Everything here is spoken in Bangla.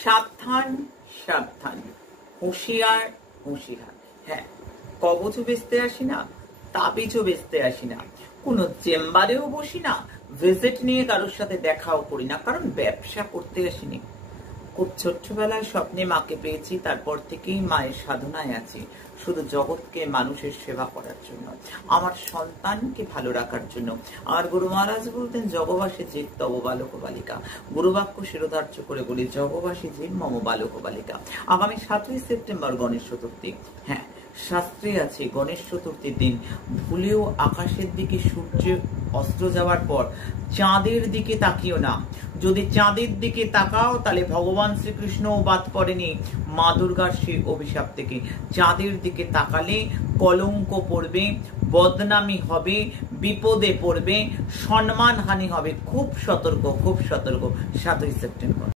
সাবধান সাবধান, হুঁশিয়ার হুঁশিয়ার। হ্যাঁ, কবচও বেচতে আসি না, তাবিজও বেচতে আসি না, কোনো চেম্বারেও বসি না, ভিজিট নিয়ে কারোর সাথে দেখাও করি না, কারণ ব্যবসা করতে আসিনি। খুব ছোট্টবেলায় স্বপ্নে মাকে পেয়েছি, তারপর থেকেই মায়ের সাধনায় আছি, শুধু জগৎকে মানুষের সেবা করার জন্য, আমার সন্তানকে ভালো রাখার জন্য। আর গুরু মহারাজ বলতেন, জগবাসী জীব তব বালক বালিকা। গুরুবাক্য শিরোধার্য করে বলি, জগবাসী জীব মম বালক বালিকা। আগামী 7ই সেপ্টেম্বর গণেশ চতুর্থী। হ্যাঁ, শাস্ত্রে আছে গণেশ চতুর্থীর দিন ভুলেও আকাশের দিকে সূর্য অস্ত যাওয়ার পর চাঁদের দিকে তাকিও না। যদি চাঁদের দিকে তাকাও তাহলে ভগবান শ্রীকৃষ্ণও বাদ পড়েনি মা দুর্গার সেই অভিশাপ থেকে। চাঁদের দিকে তাকালে কলঙ্ক পড়বে, বদনামি হবে, বিপদে পড়বে, সম্মানহানি হবে। খুব সতর্ক, খুব সতর্ক। 7ই সেপ্টেম্বর।